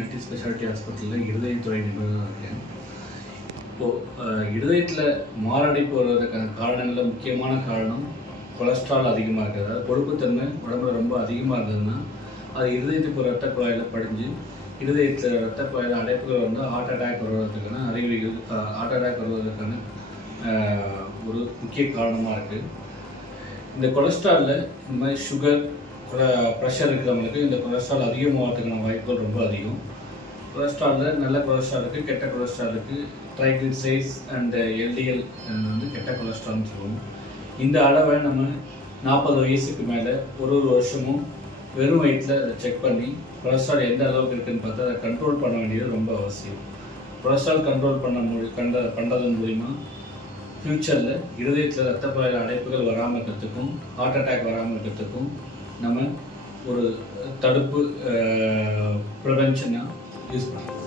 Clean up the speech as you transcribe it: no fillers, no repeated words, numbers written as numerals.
Multi speciality ஹாஸ்பிட்டலில் இருதயத்துறை நிபுணராக இருக்கேன். இப்போது இருதயத்தில் மாரடைப்பு வருவதற்கான காரணங்களில் முக்கியமான காரணம் கொலஸ்ட்ரால் அதிகமாக இருக்குது. அதாவது கொழுப்புத்தன்மை உடம்புல ரொம்ப அதிகமாக இருந்ததுன்னா அது இருதயத்துக்கு ரத்த குழாயில் படிஞ்சு இருதயத்தில் ரத்த குழாயில் அடைப்புகள் வந்து ஹார்ட் அட்டாக் வருவதற்கான அறிகுறிகள், ஹார்ட் அட்டாக் வருவதற்கான ஒரு முக்கிய காரணமாக இருக்குது. இந்த கொலஸ்ட்ராலில் இந்த மாதிரி சுகர், ப்ரெஷர் இருக்கிறவங்களுக்கு இந்த கொலஸ்ட்ரால் அதிகமாகிறதுக்கான வாய்ப்புகள் ரொம்ப அதிகம். கொலஸ்ட்ராலில் நல்ல கொலஸ்ட்ரால் இருக்குது, கெட்ட கொலஸ்ட்ரால் இருக்குது. ட்ரைக்ளிசரைட்ஸ் அண்ட் எல்டிஎல் வந்து கெட்ட கொலஸ்ட்ரால்னு சொல்லுவோம். இந்த அளவை நம்ம 40 வயசுக்கு மேலே ஒரு வருஷமும் வெறும் வயிற்றில் அதை செக் பண்ணி கொலஸ்ட்ரால் எந்த அளவுக்கு இருக்குதுன்னு பார்த்து அதை கண்ட்ரோல் பண்ண வேண்டியது ரொம்ப அவசியம். கொலஸ்ட்ரால் கண்ட்ரோல் பண்ணுறதன் மூலிமா ஃப்யூச்சரில் இருதயத்தில் ரத்த குழாயில் அடைப்புகள் வராமல் இருக்கிறதுக்கும் ஹார்ட் அட்டாக் வராமல் இருக்கிறதுக்கும் நம்ம ஒரு தடுப்பு ப்ரிவென்ஷனாக யூஸ் பண்ணலாம்.